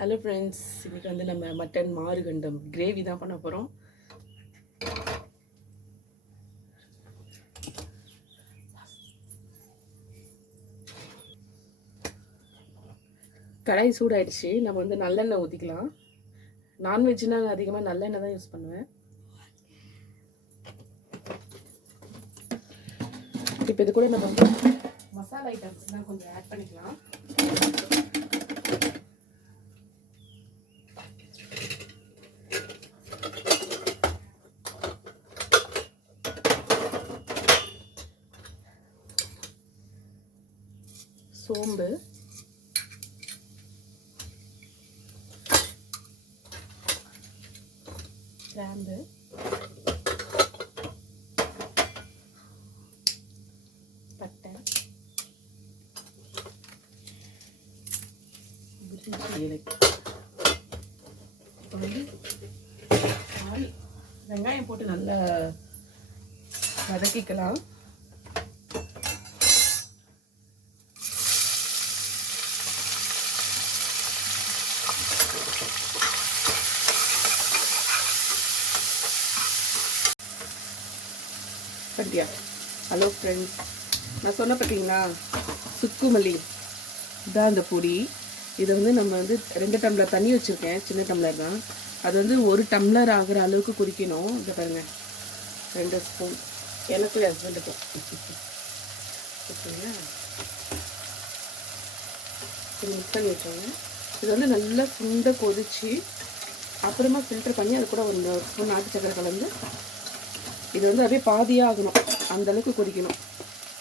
Hello friends இன்னைக்கு வந்து நம்ம மட்டன் மாறுகண்டம் கிரேவி தான் பண்ண போகிறோம் கடாய் சூடாயிடுச்சு. நம்ம வந்து நல்லெண்ணெய் ஊற்றிக்கலாம் நான்வெஜ்னால் நான் அதிகமாக நல்லெண்ணெய் தான் யூஸ் பண்ணுவேன். இப்போ இது கூட நம்ம வந்து மசாலா ஐட்டம்ஸ்லாம் கொஞ்சம் ஆட் பண்ணிக்கலாம். சோம்பு. கிராம்பு. பட்டை. பிரிஞ்சி இலை இப்போ வந்து வெங்காயம் போட்டு நல்லா வதக்கிக்கலாம். அப்படியா ஹலோ ஃப்ரெண்ட்ஸ் நான் சொன்ன பார்த்தீங்களா சுக்குமல்லி. இதான் அந்த பொடி. இதை வந்து நம்ம வந்து ரெண்டு டம்ளர் தண்ணி வச்சுருக்கேன். சின்ன டம்ளர் தான். அது வந்து ஒரு டம்ளர் ஆகிற அளவுக்கு குடிக்கணும். இதை பாருங்கள் ரெண்டு ஸ்பூன். எனக்கு ஹஸ்பண்டுக்கும் ஓகேங்களா? இது மிக்ஸ் பண்ணி வச்சோங்க இது வந்து நல்லா சுண்டை கொதிச்சு அப்புறமா ஃபில்டர் பண்ணி அது கூட ஒரு ஸ்பூன் நாட்டு சக்கரை கலந்து இது வந்து அப்படியே பாதியாக ஆகணும் கொதிக்கணும்.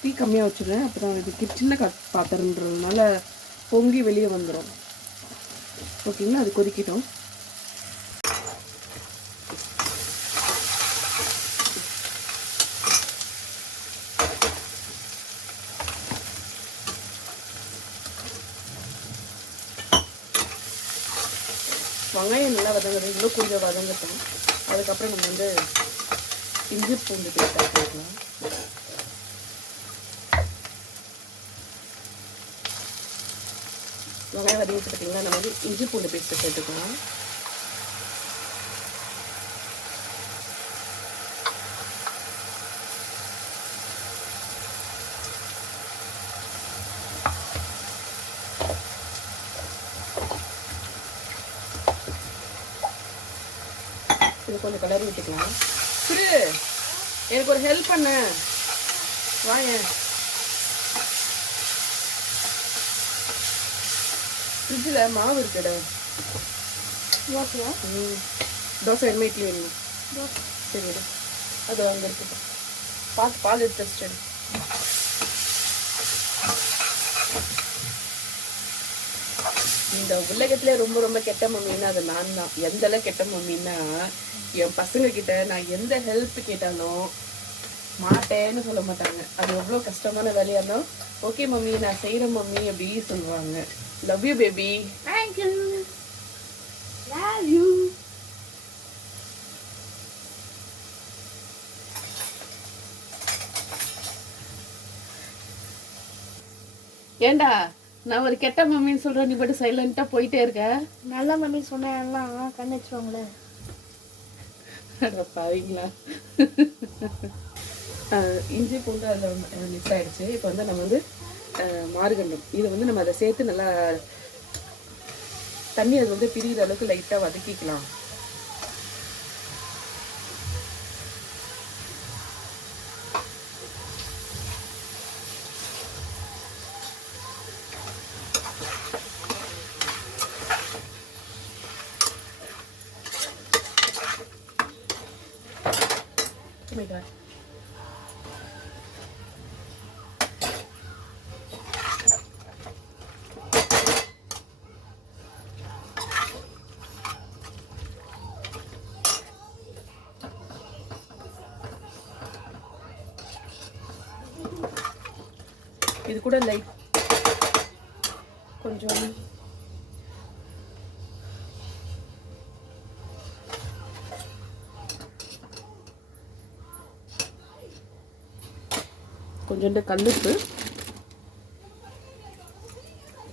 தீ கம்மியாக வச்சுருவேன். அப்புறம் இது சின்ன கட் பாத்திரன்றதுனால பொங்கி வெளியே வந்துடும் ஓகேங்களா அது கொதிக்கட்டும். வெங்காயம் நல்லா வதங்குறது இன்னும் கொஞ்சம் வதங்கட்டும். அதுக்கப்புறம் நம்ம வந்து இஞ்சி பூண்டு பேஸ்ட் போடலாம் வெங்காயம் வதங்கி பார்த்தீங்களா நம்ம வந்து இஞ்சி பூண்டு பேஸ்ட் சேர்த்துக்கலாம் இது கொஞ்சம் கலர் விட்டுக்கலாம். திரு எனக்கு ஒரு ஹெல்ப் பண்ண. வாயேன் ஃப்ரிட்ஜில் மாவு இருக்குடா. ம். தோசை என்ன இட்லி வேணுமா? தோசை. சரி விடு. அது அங்கே இருக்கு. பார்த்து பால் எடுத்து வச்சுட்டு. இந்த உலகத்துல ரொம்ப ரொம்ப கெட்ட மம்மின்னா அது நான் தான். எந்த அளவு கெட்ட மம்மின்னா என் பசங்க கிட்ட நான் எந்த ஹெல்ப் கேட்டாலும் மாட்டேன்னு சொல்ல மாட்டாங்க. அது எவ்வளோ கஷ்டமான வேலையா இருந்தாலும் ஓகே மம்மி நான் செய்கிறேன் மம்மி அப்படி சொல்லுவாங்க. Love you baby thank you love you ஏண்டா நான் ஒரு கெட்ட மம்மின்னு சொல்றேன் நீ மட்டும் சைலண்டா போயிட்டே இருக்க? நல்ல மம்மி சொன்னா எல்லாம் கண்ணு வச்சுருவாங்களே. பாவீங்களா இஞ்சி பூண்டு அதில் மிக்ஸ் ஆகிடுச்சு இப்போ வந்து நம்ம வந்து மார்கண்டம் இதை வந்து நம்ம அதை சேர்த்து நல்லா தண்ணி அது வந்து பிரிகிற அளவுக்கு லைட்டாக வதக்கிக்கலாம். இது கூட லைட் கொஞ்சம். கொஞ்சோண்டு கல்லுப்பு.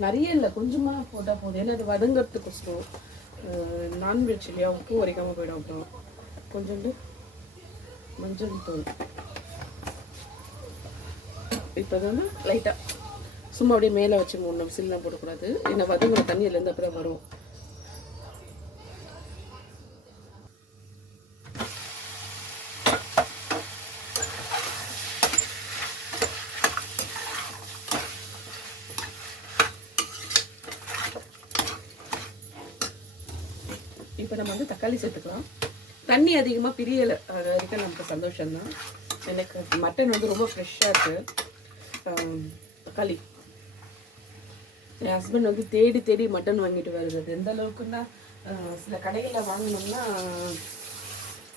நிறைய இல்லை கொஞ்சமாக போட்டால் போதும். ஏன்னா அது வதங்கிறதுக்கோசரம் நான்வெஜ் இல்லையா உப்பு உரைக்காமல் போயிடும் அப்புறம். கொஞ்சோண்டு மஞ்சள் தூள். இப்போ வந்து லைட்டாக சும்மா அப்படியே மேலே வச்சு மூணு விசில்லாம் போடக்கூடாது. ஏன்னா வதங்குற தண்ணியிலேருந்து அப்புறம் வரும். இப்போ நம்ம வந்து தக்காளி சேர்த்துக்கலாம். தண்ணி அதிகமாக பிரியலை. அது வரைக்கும் நமக்கு சந்தோஷம்தான். எனக்கு மட்டன் வந்து ரொம்ப ஃப்ரெஷ்ஷாக இருக்குது தக்காளி. என் ஹஸ்பண்ட் வந்து தேடி தேடி மட்டன் வாங்கிட்டு வருது எந்த அளவுக்குன்னா சில கடைகளில் வாங்கினோம்னா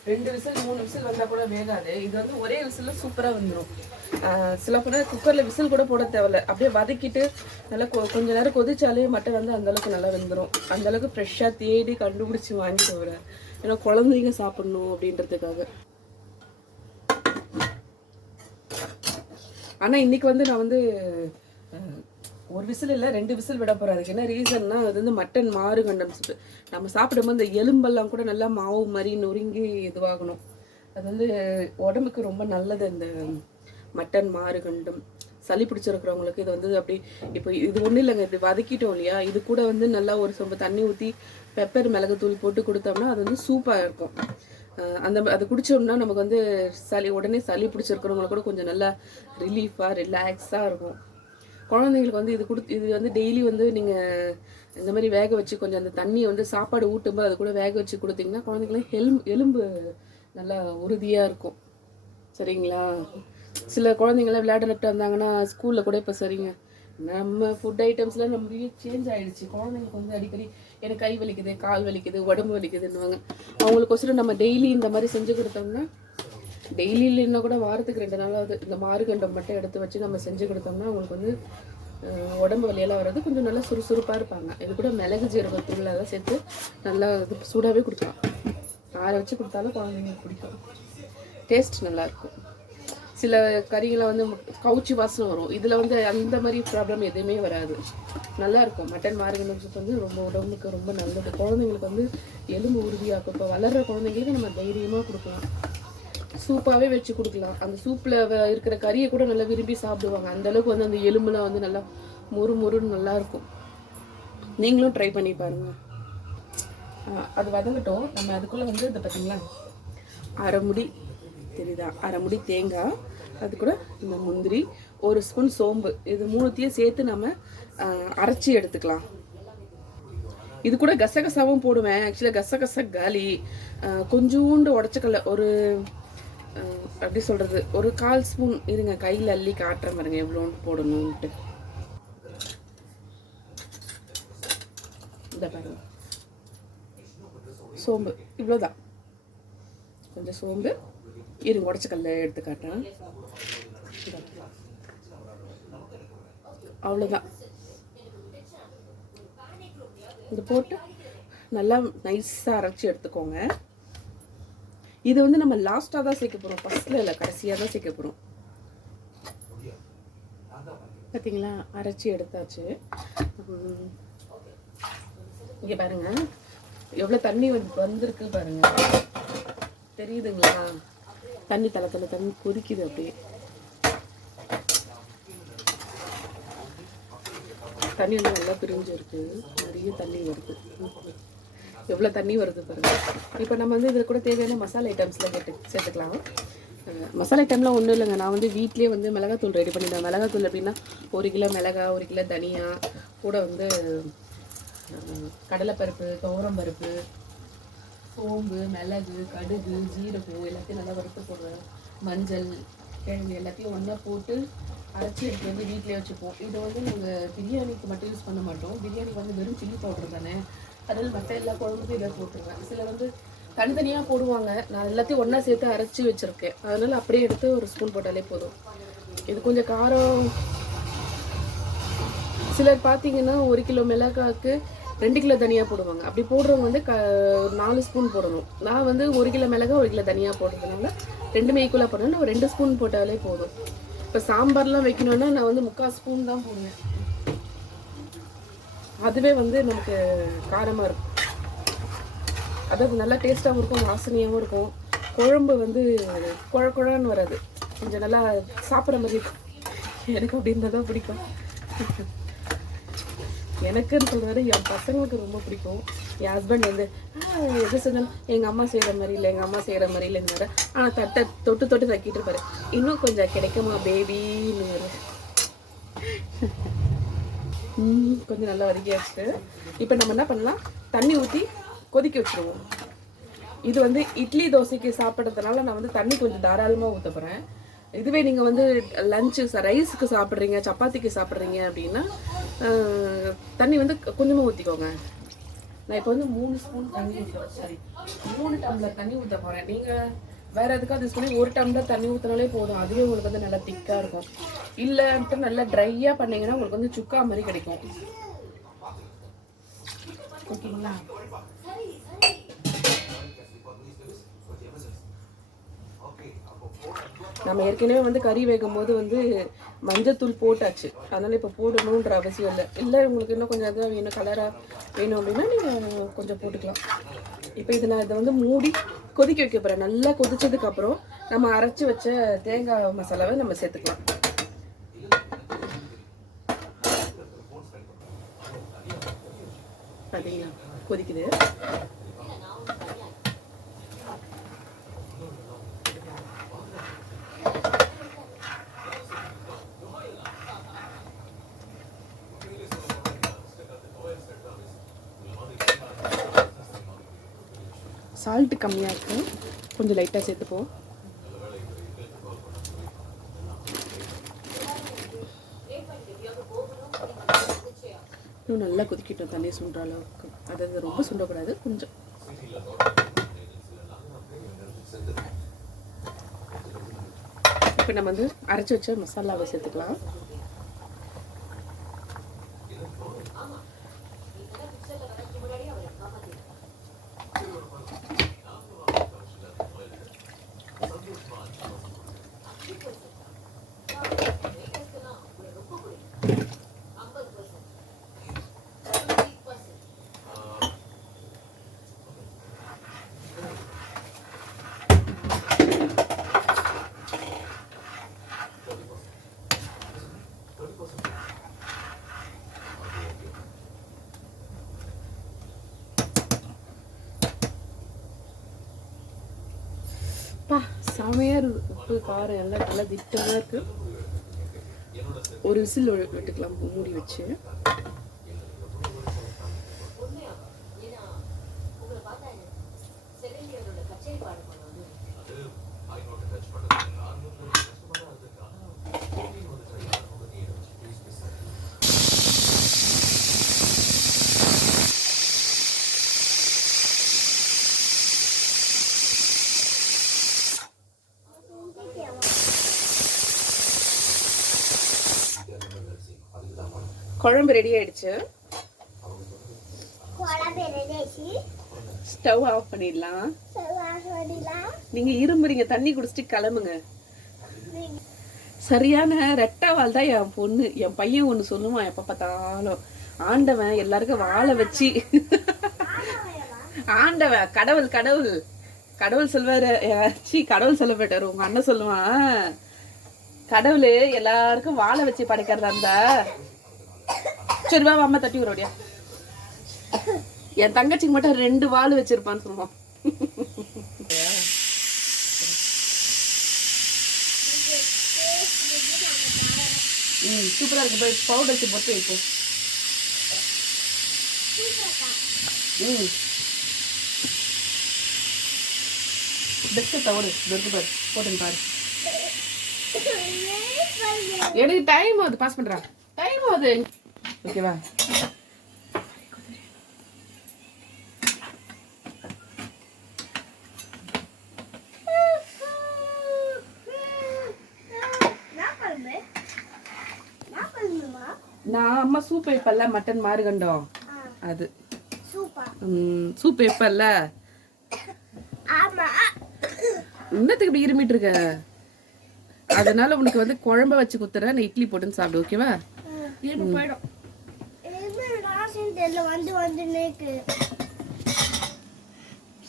ரெண்டு விசில் மூணு விசில் வந்தால் கூட வேகாது. இது வந்து ஒரே விசிலில் சூப்பராக வந்துடும் சில கூட குக்கரில் விசில் கூட போட தேவையில்ல. அப்படியே வதக்கிட்டு நல்லா கொ கொஞ்ச நேரம் கொதிச்சாலே மட்டன் வந்து அந்த அளவுக்கு நல்லா வெந்துடும் அந்தளவுக்கு ஃப்ரெஷ்ஷாக தேடி கண்டுபிடிச்சி வாங்கிட்டு வரேன் ஏன்னா குழந்தைங்க சாப்பிட்ணும் அப்படின்றதுக்காக. ஆனால் இன்னைக்கு வந்து நான் வந்து ஒரு விசில் இல்லை ரெண்டு விசில் விட போகிறேன் அதுக்கு என்ன ரீசன்னா அது வந்து மட்டன் மாறு கண்டம் நம்ம சாப்பிடும்போது இந்த எலும்பெல்லாம் கூட நல்லா மாவு மாதிரி நொறுங்கி இதுவாகணும். அது வந்து உடம்புக்கு ரொம்ப நல்லது இந்த மட்டன் மாறு கண்டம் சளி பிடிச்சிருக்கிறவங்களுக்கு இது வந்து அப்படி இப்போ இது ஒன்றும் இல்லைங்க இது வதக்கிட்டோம் இல்லையா? இது கூட வந்து நல்லா ஒரு சொம்ப தண்ணி ஊற்றி பெப்பர் மிளகுத்தூள் போட்டு கொடுத்தோம்னா அது வந்து சூப்பாக இருக்கும். அந்த அது குடித்தோம்னா நமக்கு வந்து சளி உடனே சளி பிடிச்சிருக்கிறவங்களுக்கு கூட கொஞ்சம் நல்லா ரிலீஃபாக ரிலாக்ஸாக இருக்கும். குழந்தைங்களுக்கு வந்து இது கொடுத்து இது வந்து டெய்லி வந்து நீங்கள் இந்த மாதிரி வேக வச்சு கொஞ்சம் அந்த தண்ணியை வந்து சாப்பாடு ஊட்டும்போது அது கூட வேக வச்சு கொடுத்தீங்கன்னா குழந்தைங்களுக்கு எலும்பு எலும்பு நல்லா உறுதியாக இருக்கும். சரிங்களா? சில குழந்தைங்களாம் விளையாடிட்டு வந்தாங்கன்னா ஸ்கூலில் கூட இப்போ சரிங்க. நம்ம ஃபுட் ஐட்டம்ஸ்லாம் நம்ம சேஞ்ச் ஆகிடுச்சு குழந்தைங்களுக்கு வந்து அடிக்கடி எனக்கு கை வலிக்குது கால் வலிக்குது உடம்பு வலிக்குதுன்னுவாங்க. அவங்களுக்கொசரம் நம்ம டெய்லி இந்த மாதிரி செஞ்சு கொடுத்தோம்னா டெய்லி இல்லைன்னா கூட வாரத்துக்கு ரெண்டு நாளாவது இந்த மாறுகண்டம் மட்டும் எடுத்து வச்சு நம்ம செஞ்சு கொடுத்தோம்னா அவங்களுக்கு வந்து உடம்பு வலியெல்லாம் வர்றது கொஞ்சம் நல்லா சுறுசுறுப்பாக இருப்பாங்க. இது கூட மிளகு ஜீரகத்தூள் தான் சேர்த்து நல்லா இது சூடாகவே கொடுக்கலாம். ஆற வச்சு கொடுத்தாலும் குழந்தைங்களுக்கு பிடிக்கும். டேஸ்ட் நல்லாயிருக்கும் சில கறிகளை வந்து கவுச்சி வாசனை வரும். இதில் வந்து அந்த மாதிரி ப்ராப்ளம் எதுவுமே வராது. நல்லா இருக்கும். மட்டன் மார்கழி சூப் வந்து ரொம்ப உடம்புக்கு ரொம்ப நல்லது. குழந்தைங்களுக்கு வந்து எலும்பு உறுதியாக்கும் இப்போ வளர்கிற குழந்தைங்களுக்கு நம்ம தைரியமாக கொடுக்கலாம். சூப்பாகவே வச்சு கொடுக்கலாம். அந்த சூப்பில் இருக்கிற கறியை கூட நல்லா விரும்பி சாப்பிடுவாங்க. அந்த அளவுக்கு வந்து அந்த எலும்புலாம் வந்து நல்லா மொறு மொறுன்னு நல்லாயிருக்கும் நீங்களும் ட்ரை பண்ணி பாருங்கள் அது வதங்கட்டும். நம்ம அதுக்குள்ளே வந்து இதை பார்த்தீங்களா? அரை முடி தெரியுதா? அரை முடி தேங்காய். அது கூட இந்த முந்திரி ஒரு ஸ்பூன் சோம்பு இது மூணுத்தையும் சேர்த்து நம்ம அரைச்சி எடுத்துக்கலாம். இது கூட கசகசாவும் போடுவேன். ஆக்சுவலாக கசகச காலி. கொஞ்சோண்டு கொஞ்சூண்டு உடச்சக்கல்ல ஒரு எப்படி சொல்கிறது ஒரு கால் ஸ்பூன் இருங்க கையில் அள்ளி காட்டுறேன் மாதிரிங்க எவ்வளோன்னு போடணுன்ட்டு இந்த பாருங்க. சோம்பு இவ்வளோதான் கொஞ்சம் சோம்பு இருங்க உடச்சிக்கல்ல எடுத்து காட்டுறேன். அவ்வளோதான் இது போட்டு நல்லா நைஸாக அரைச்சி எடுத்துக்கோங்க. இது வந்து நம்ம லாஸ்ட்டாக தான் சேர்க்க போகிறோம் ஃபஸ்ட்டில் இல்லை கடைசியாக தான் சேர்க்க போகிறோம் பார்த்தீங்களா அரைச்சி எடுத்தாச்சு. இங்கே பாருங்க. எவ்வளோ தண்ணி வந்து வந்திருக்கு பாருங்கள் தெரியுதுங்களா? தண்ணி தலை தலை தண்ணி கொதிக்குது அப்படியே. தண்ணி வந்து நல்லா பிரிஞ்சு இருக்கு நிறைய தண்ணி வருது. எவ்வளோ தண்ணி வருது பாருங்க. இப்போ நம்ம வந்து இதில் கூட தேவையான மசாலா ஐட்டம்ஸ்லாம் கேட்டு சேர்த்துக்கலாம். மசாலா ஐட்டம்லாம் ஒன்றும் இல்லைங்க. நான் வந்து வீட்லேயே வந்து மிளகாத்தூள் ரெடி பண்ணிடுவேன் மிளகாத்தூள் அப்படின்னா ஒரு கிலோ மிளகா ஒரு கிலோ தனியா கூட வந்து கடலைப்பருப்பு கடலைப்பருப்பு துவரம்பருப்பு சோம்பு மிளகு கடுகு ஜீரகம் எல்லாத்தையும் நல்லா வறுத்து போடுவேன். மஞ்சள் கிழங்கு எல்லாத்தையும் ஒன்றா போட்டு அரைச்சி எடுத்து வந்து வீட்டிலே வச்சுப்போம். இதை வந்து நாங்கள் பிரியாணிக்கு மட்டும் யூஸ் பண்ண மாட்டோம். பிரியாணிக்கு வந்து வெறும் சில்லி பவுடர் தானே. அதில் மற்ற எல்லா குழம்புக்கும் இதை போட்டுருவேன். சில வந்து தனித்தனியாக போடுவாங்க. நான் எல்லாத்தையும் ஒன்றா சேர்த்து அரைச்சி வச்சுருக்கேன். அதனால் அப்படியே எடுத்து ஒரு ஸ்பூன் போட்டாலே போதும். இது கொஞ்சம் காரம். சிலர் பார்த்தீங்கன்னா ஒரு கிலோ மிளகாக்கு ரெண்டு கிலோ தனியாக போடுவாங்க. அப்படி போடுறவங்க வந்து க ஒரு நாலு ஸ்பூன் போடணும். நான் வந்து ஒரு கிலோ மிளகா ஒரு கிலோ தனியாக போடுறதுனால ரெண்டுமே ஈக்குவலாக போடணும். ஒரு ரெண்டு ஸ்பூன் போட்டாலே போதும். இப்போ சாம்பார்லாம் வைக்கணும்னா நான் வந்து முக்கால் ஸ்பூன் தான் போடுவேன். அதுவே வந்து நமக்கு காரமாக இருக்கும். அதாவது நல்லா டேஸ்ட்டாகவும் இருக்கும் வாசனையாகவும் இருக்கும். குழம்பு வந்து குழ குழன்னு வராது. கொஞ்சம் நல்லா சாப்பிட்ற மாதிரி இருக்கும். எனக்கு அப்படி இருந்தால் தான் பிடிக்கும். எனக்குன்னு சொல்கிறத என் பசங்களுக்கு ரொம்ப பிடிக்கும். என் ஹஸ்பண்ட் வந்து எது செஞ்சாலும் எங்கள் அம்மா செய்கிற மாதிரி இல்லை எங்கள் அம்மா செய்கிற மாதிரி இல்லைன்னு ஆனால் தட்டை தொட்டு தொட்டு தக்கிட்டு இருப்பாரு. இன்னும் கொஞ்சம் கிடைக்குமா பேபின்னு ம், கொஞ்சம் நல்லா வதக்கியாச்சு இப்போ நம்ம என்ன பண்ணலாம்? தண்ணி ஊற்றி கொதிக்க வச்சுருவோம். இது வந்து இட்லி தோசைக்கு சாப்பிட்றதுனால நான் வந்து தண்ணி கொஞ்சம் தாராளமாக ஊற்ற போகிறேன் இதுவே நீங்கள் வந்து லஞ்சு ரைஸுக்கு சாப்பிட்றீங்க சப்பாத்திக்கு சாப்பிட்றீங்க அப்படின்னா தண்ணி வந்து கொஞ்சமாக ஊற்றிக்கோங்க நான் இப்போ வந்து மூணு ஸ்பூன் தண்ணி ஊற்ற சாரி மூணு டம்ளர் தண்ணி ஊற்ற போகிறேன் நீங்கள் வேறு எதுக்காவது யூஸ் பண்ணி ஒரு டம்ளர் தண்ணி ஊற்றினாலே போதும். அதுவே உங்களுக்கு வந்து நல்லா திக்காக இருக்கும். இல்லைன்ட்டு நல்லா ட்ரையாக பண்ணீங்கன்னா உங்களுக்கு வந்து சுக்கா மாதிரி கிடைக்கும். ஓகேங்களா? நம்ம ஏற்கனவே வந்து கறி வேகும் போது வந்து மஞ்சத்தூள் போட்டாச்சு. அதனால் இப்போ போடணுன்ற அவசியம் இல்லை. இல்லை உங்களுக்கு இன்னும் கொஞ்சம் எதாவது வேணும் கலராக வேணும் அப்படின்னா நீங்கள் கொஞ்சம் போட்டுக்கலாம். இப்போ இது நான் இதை வந்து மூடி கொதிக்க வைக்க போகிறேன் நல்லா கொதிச்சதுக்கப்புறம் நம்ம அரைச்சி வச்ச தேங்காய் மசாலாவை நம்ம சேர்த்துக்கலாம் பார்த்தீங்களா கொதிக்குது சால்ட்டு கம்மியாக இருக்கும் கொஞ்சம் லைட்டாக சேர்த்துப்போம் இன்னும் நல்லா கொதிக்கிட்டோம் தண்ணி சுண்டுற அளவுக்கு. அதாவது ரொம்ப சுண்டக்கூடாது கொஞ்சம். இப்போ நம்ம வந்து அரைச்சி வச்ச மசாலாவை சேர்த்துக்கலாம். செம்மையாக இருக்குது உப்பு காரம் எல்லாம் நல்லா திட்டமாக இருக்குது ஒரு விசில் விட்டுக்கலாம் மூடி வச்சு. குழம்பு ரெடி ஆயிடுச்சு. ஸ்டவ் ஆஃப் பண்ணிடலாம். நீங்க இரும்புறீங்க தண்ணி குடிச்சிட்டு கிளம்புங்க. சரியான ரெட்டவாள் தான் என் பொண்ணு. என் பையன் ஒன்று சொல்லுவான் எப்போ பார்த்தாலும். ஆண்டவன் எல்லாருக்கும் வாழை வச்சு. ஆண்டவன். கடவுள் கடவுள். கடவுள் சொல்வாரு. சி கடவுள் சொல்ல போயிட்டாரு உங்க அண்ணன் சொல்லுவான். கடவுள் எல்லாருக்கும் வாழை வச்சு படைக்கிறதா இருந்தா? சரி வா அம்மா தட்டி விடுறியா என் தங்கச்சிக்கு மட்டும் ரெண்டு வாள் வச்சிருப்பான்னு சொல்லுவான் ம் சூப்பராக இருக்கு. போய் பவுடர் பொட்டு வைப்போம். ம். பெஸ்ட்டு தவறு இருக்கு பாரு. போட்டுன்னு பாரு. எனக்கு டைம் ஆகுது. பாஸ் பண்ணுறா டைம் ஆகுது. ஓகேவா நான் அம்மா சூப் வைப்பல்ல மட்டன் மாறுகண்டம் அது. சூப் வைப்பல்ல இன்னத்துக்கு இப்படி இருமிட்டு இருக்க? அதனால உனக்கு வந்து குழம்ப வச்சு குத்துறேன் நான் இட்லி போட்டுன்னு சாப்பிடு ஓகேவா போயிடும். தெரியல வந்து வந்து நேக்கு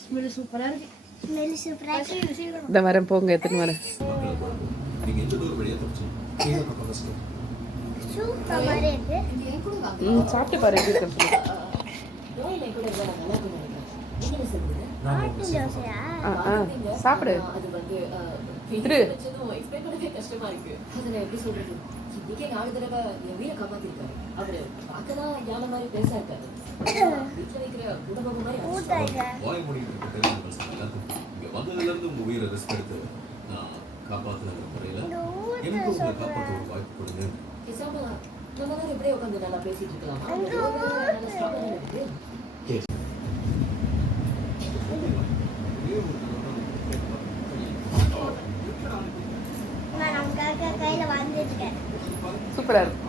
ஸ்மெல் சூப்பரா இருக்கு. ஸ்மெல் சூப்பரா சீக்கிரம் சீக்கிரம் இந்த வரேன் போங்க எடுத்துன்னு வரேன். நீங்க எந்த டோர் வழியா கீழே பக்கம் ஃபர்ஸ்ட் சூப்பர் இருக்கு. ம் சாப்பிட்டு பாரு எப்படி இருக்குன்னு சொல்லு. நோயில கூட இருந்தா நான் நல்லா இருக்கும்னு நினைக்கிறேன் நீங்க என்ன சொல்றீங்க ஆட்டு தோசையா? ஆ ஆ சாப்பிடு. அது வந்து திரு. எக்ஸ்பிளைன் பண்ணவே கஷ்டமா இருக்கு. அதை நான் எப்படி சொல்றது? இன்னைக்கே நாலு தடவை என் வீரை காப்பாத்திருக்காரு. அவரு பார்க்கதான் யானை மாதிரி பெருசா இருக்காரு. வீட்டுல வைக்கிற உடம்பு மாதிரி வாய் எல்லாத்துக்கும் இங்க வந்ததுல இருந்து உங்க உயிரை ரிஸ்க் எடுத்து நான் காப்பாத்துன முறையில இந்த ஊட்ட எனக்கு உங்களை சொல்றேன் காப்பாற்ற ஒரு வாய்ப்பு கொடுங்க? பேசாம நம்ம நேரம் இப்படியே உட்காந்து நல்லா பேசிட்டு இருக்கலாம்? அங்க